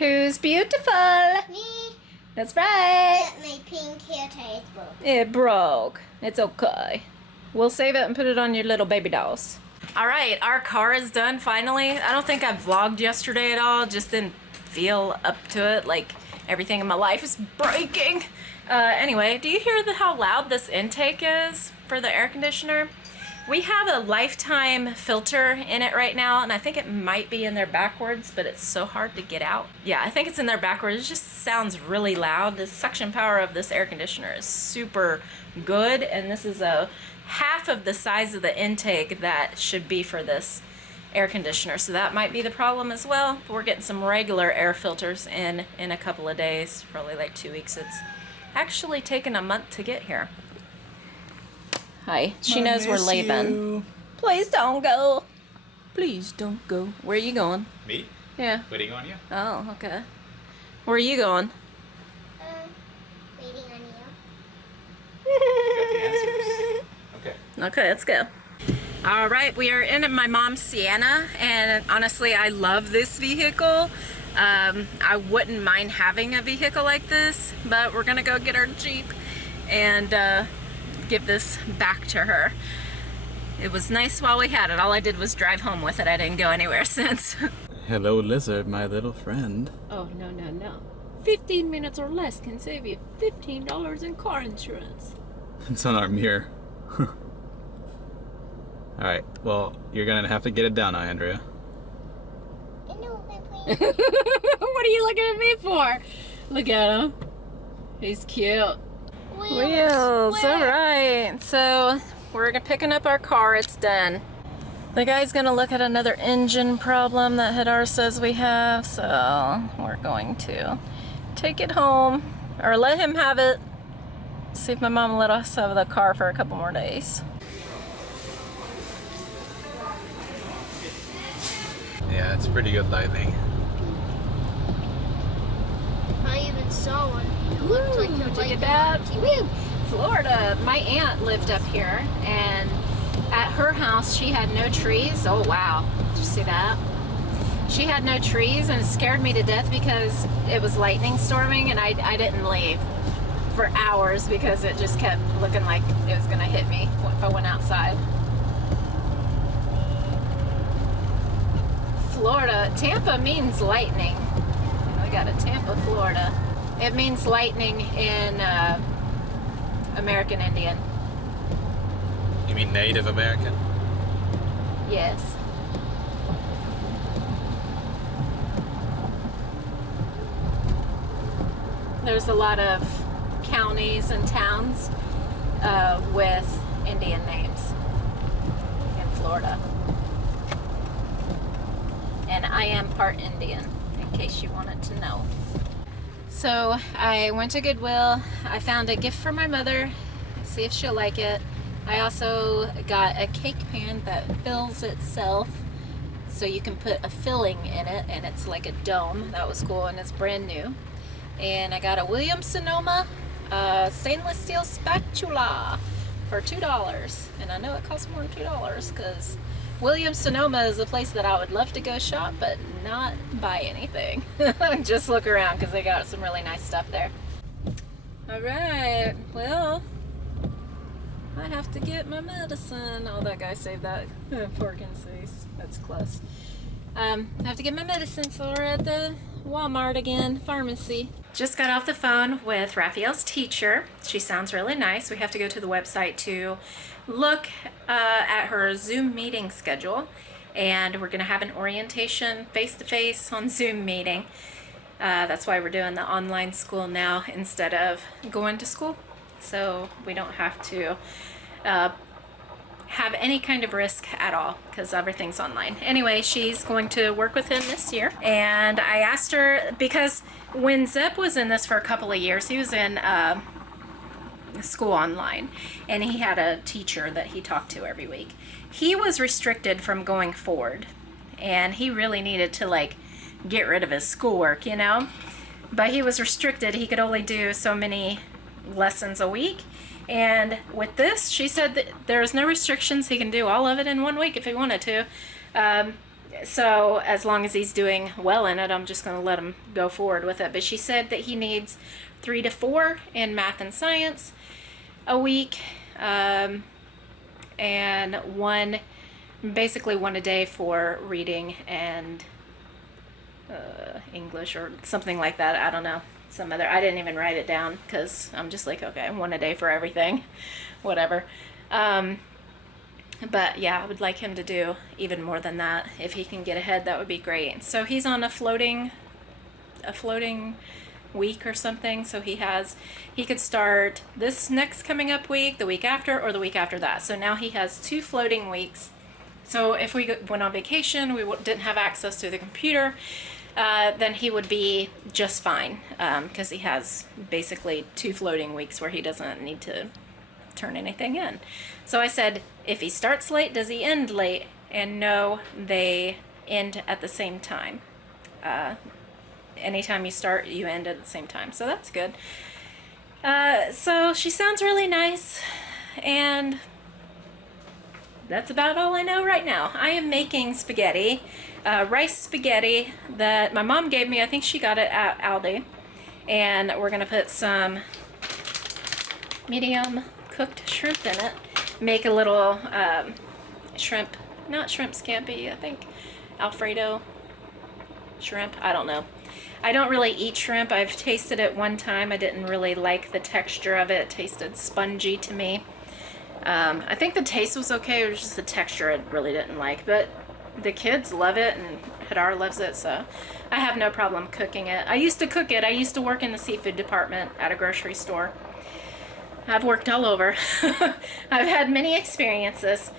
Who's beautiful? Me. That's right. My pink hair tie is broke. It broke. It's okay. We'll save it and put it on your little baby dolls. All right, our car is done finally. I don't think I vlogged yesterday at all. Just didn't feel up to it. Like everything in my life is breaking. Anyway, do you hear how loud this intake is for the air conditioner? We have a lifetime filter in it right now, and I think it might be in there backwards, but it's so hard to get out. Yeah, I think it's in there backwards. It just sounds really loud. The suction power of this air conditioner is super good, and this is a half of the size of the intake that should be for this air conditioner, so that might be the problem as well. We're getting some regular air filters in a couple of days, probably like 2 weeks. It's actually taken a month to get here. Hi. She knows we're leaving. Please don't go. Please don't go. Where are you going? Me? Yeah. Waiting on you. Oh, okay. Where are you going? Waiting on Got the answers. Okay. Okay, let's go. All right, we are in my mom's Sienna, and honestly, I love this vehicle. I wouldn't mind having a vehicle like this, but we're gonna go get our Jeep and give this back to her. It was nice while we had it. All I did was drive home with it. I didn't go anywhere since. Hello, lizard, my little friend. Oh, no, no, no. 15 minutes or less can save you $15 in car insurance. It's on our mirror. Alright, well, you're gonna have to get it down now, Andrea. you. I know, I'm playing. What are you looking at me for? Look at him. He's cute. Wheels, all right. So we're picking up our car. It's done. The guy's gonna look at another engine problem that Hadar says we have, so we're going to take it home or let him have it. See if my mom will let us have the car for a couple more days. Yeah, it's pretty good lighting. I even saw one. It looked like Did a you light get that? on TV. Woo! Florida. My aunt lived up here, and at her house she had no trees. Oh wow, did you see that? She had no trees, and it scared me to death because it was lightning storming, and I didn't leave for hours because it just kept looking like it was gonna hit me if I went outside. Florida, Tampa means lightning. I got a Tampa, Florida. It means lightning in American Indian. You mean Native American? Yes. There's a lot of counties and towns with Indian names in Florida. And I am part Indian, in case you wanted to know. So I went to Goodwill. I found a gift for my mother. See if she'll like it. I also got a cake pan that fills itself, so you can put a filling in it, and it's like a dome. That was cool, and it's brand new. And I got a Williams-Sonoma stainless steel spatula for $2. And I know it costs more than $2 because Williams-Sonoma is a place that I would love to go shop, but not buy anything. Just look around because they got some really nice stuff there. All right, well, I have to get my medicine. Oh, that guy saved that pork and cease. That's close. I have to get my medicine, so we're at the Walmart again, pharmacy. Just got off the phone with Rafael's teacher. She sounds really nice. We have to go to the website to look at her Zoom meeting schedule, and we're gonna have an orientation face-to-face on Zoom meeting. That's why we're doing the online school now instead of going to school, so we don't have to have any kind of risk at all because everything's online. Anyway, she's going to work with him this year, and I asked her because when Zeb was in this for a couple of years, he was in school online, and he had a teacher that he talked to every week. He was restricted from going forward, and he really needed to like get rid of his schoolwork, you know, but he was restricted. He could only do so many lessons a week. And with this, she said that there's no restrictions. He can do all of it in 1 week if he wanted to. So as long as he's doing well in it, I'm just going to let him go forward with it. But she said that he needs 3 to 4 in math and science a week, and basically one a day for reading and English or something like that. I don't know. I didn't even write it down because I'm just like, okay, 1 a day for everything, whatever. But yeah, I would like him to do even more than that. If he can get ahead, that would be great. So he's on a floating week or something. So he could start this next coming up week, the week after, or the week after that. So now he has 2 floating weeks. So if we went on vacation, we didn't have access to the computer, then he would be just fine, because he has basically 2 floating weeks where he doesn't need to turn anything in. So I said, if he starts late, does he end late? And no, they end at the same time. Anytime you start, you end at the same time. So that's good. So she sounds really nice, and that's about all I know right now. I am making spaghetti, rice spaghetti that my mom gave me. I think she got it at Aldi. And we're gonna put some medium cooked shrimp in it. Make a little shrimp, not shrimp scampi, I think Alfredo shrimp, I don't know. I don't really eat shrimp. I've tasted it one time. I didn't really like the texture of it. It tasted spongy to me. I think the taste was okay. It was just the texture I really didn't like. But the kids love it, and Hadar loves it, so I have no problem cooking it. I used to cook it. I used to work in the seafood department at a grocery store. I've worked all over. I've had many experiences.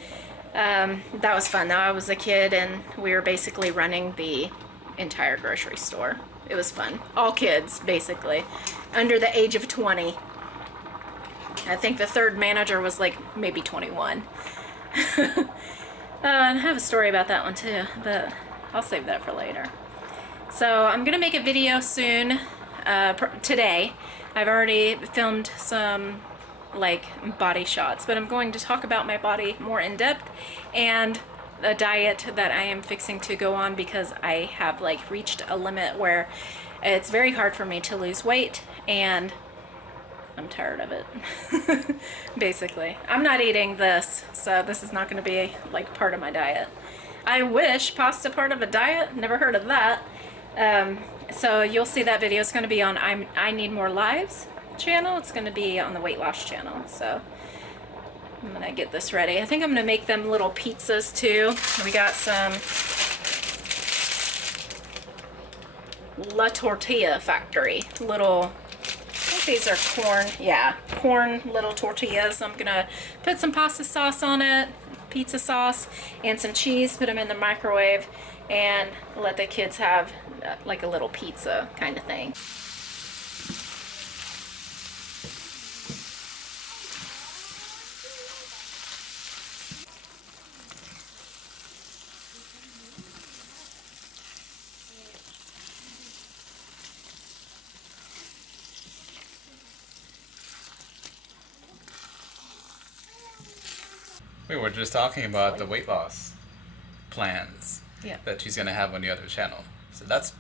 That was fun though. I was a kid and we were basically running the entire grocery store. It was fun. All kids, basically. Under the age of 20. I think the third manager was like maybe 21. And I have a story about that one too, but I'll save that for later. So I'm gonna make a video soon, today. I've already filmed some like body shots, but I'm going to talk about my body more in depth and a diet that I am fixing to go on because I have like reached a limit where it's very hard for me to lose weight and I'm tired of it. Basically, I'm not eating this, so this is not going to be like part of my diet. I wish pasta part of a diet, never heard of that. So you'll see that video. It's going to be on I Need More Lives channel. It's going to be on the weight loss channel. So I'm going to get this ready. I think I'm going to make them little pizzas too. We got some La Tortilla Factory little, I think these are corn, yeah, corn little tortillas. I'm going to put some pasta sauce on it, pizza sauce, and some cheese, put them in the microwave, and let the kids have like a little pizza kind of thing. We were just talking about the weight loss plans Yeah. that she's gonna have on the other channel. So it's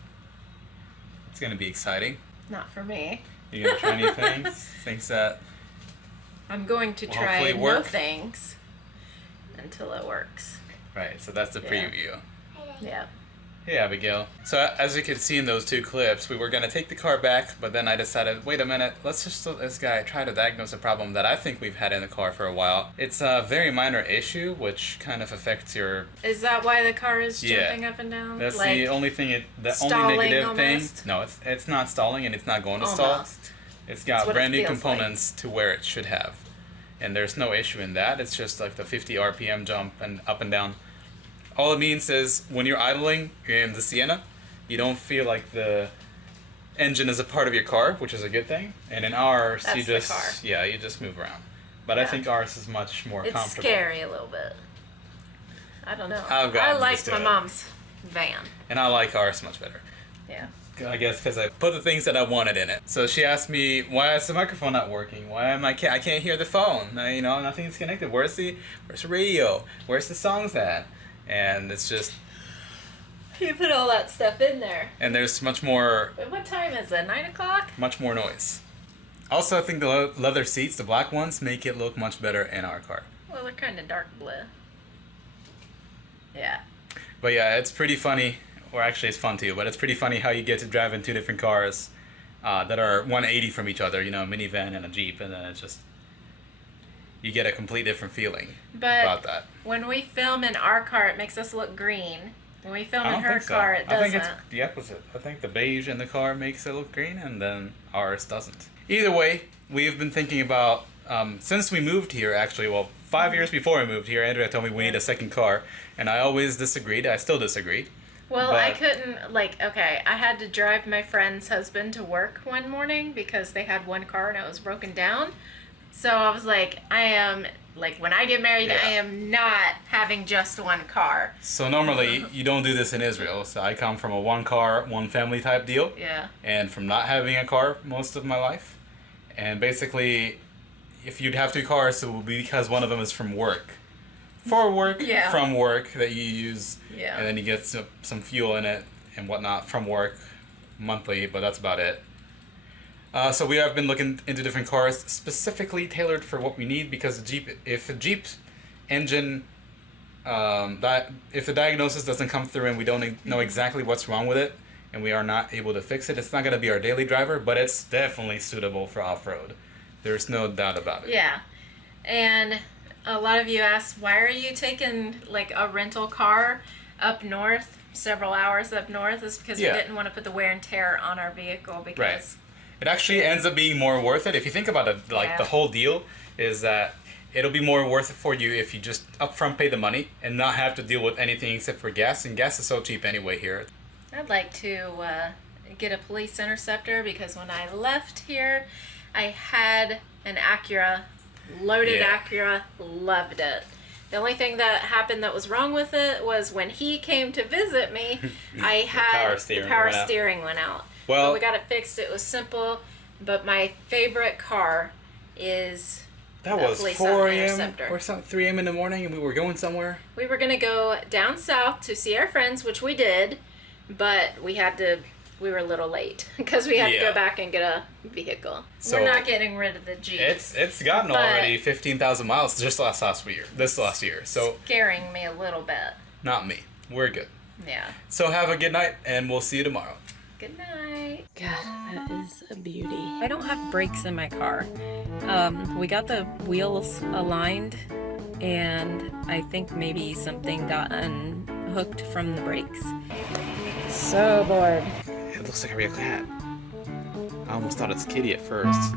gonna be exciting. Not for me. You're gonna try new things, things that I'm going to will try hopefully no work. things until it works. Right. So that's the preview. Yeah. Hey Abigail. So as you can see in those 2 clips, we were going to take the car back, but then I decided, wait a minute, let's just let this guy try to diagnose a problem that I think we've had in the car for a while. It's a very minor issue, which kind of affects your... Is that why the car is Yeah. jumping up and down? That's like, the only thing, the stalling only negative almost? thing. No, it's not stalling and it's not going to stall. Almost. It's That's got what brand it new feels components to where it should have. And there's no issue in that. It's just like the 50 RPM jump and up and down. All it means is when you're idling in the Sienna, you don't feel like the engine is a part of your car, which is a good thing. And in ours, That's you the just car. yeah, you just move around. But I Yeah. think ours is much more It's comfortable. scary a little bit. I don't know. I've I gotten like used to my it. mom's van. And I like ours much better. Yeah. I guess because I put the things that I wanted in it. So she asked me, why is the microphone not working? Why am I can't hear the phone? Nothing's connected. Where's the radio? Where's the songs at? And it's just You put all that stuff in there. And there's much more... What time is it? 9 o'clock? Much more noise. Also, I think the leather seats, the black ones, make it look much better in our car. Well, they're kind of dark blue. Yeah. But yeah, it's pretty funny. Or actually, it's fun too. But it's pretty funny how you get to drive in two different cars that are 180 from each other. You know, a minivan and a Jeep. And then it's just... You get a complete different feeling about that. When we film in our car, it makes us look green. When we film in her think so. car, it doesn't. I think it's the opposite. I think the beige in the car makes it look green, and then ours doesn't. Either way, we've been thinking about, since we moved here, actually, well, 5 years before we moved here, Andrea told me we need a second car, and I always disagreed. I still disagree. Well, I couldn't, okay, I had to drive my friend's husband to work one morning because they had one car and it was broken down. So I was like, when I get married, I am not having just one car. So normally, you don't do this in Israel. So I come from a one car, one family type deal. Yeah. And from not having a car most of my life. And basically, if you'd have two cars, it will be because one of them is from work. For work, from work that you use. Yeah. And then you get some fuel in it and whatnot from work monthly, but that's about it. So we have been looking into different cars specifically tailored for what we need, because if the Jeep engine, if the diagnosis doesn't come through and we don't know exactly what's wrong with it and we are not able to fix it, it's not going to be our daily driver, but it's definitely suitable for off-road. There's no doubt about it. Yeah. And a lot of you asked, why are you taking like a rental car up north, several hours up north? Is because we didn't want to put the wear and tear on our vehicle because... Right. It actually ends up being more worth it. If you think about it, the whole deal is that it'll be more worth it for you if you just upfront pay the money and not have to deal with anything except for gas. And gas is so cheap anyway here. I'd like to get a police interceptor because when I left here, I had an Acura, loaded Acura, loved it. The only thing that happened that was wrong with it was when he came to visit me, I had the power steering went out. Well, but we got it fixed. It was simple, but my favorite car is that was 4 a.m. or 3 a.m. in the morning, and we were going somewhere. We were gonna go down south to see our friends, which we did, but we were a little late because we had to go back and get a vehicle. So we're not getting rid of the Jeep. It's gotten already 15,000 miles just this last year. So scaring me a little bit. Not me. We're good. Yeah. So have a good night, and we'll see you tomorrow. Good night. God, that is a beauty. I don't have brakes in my car. We got the wheels aligned, and I think maybe something got unhooked from the brakes. So bored. It looks like a real cat. I almost thought it's Kitty at first.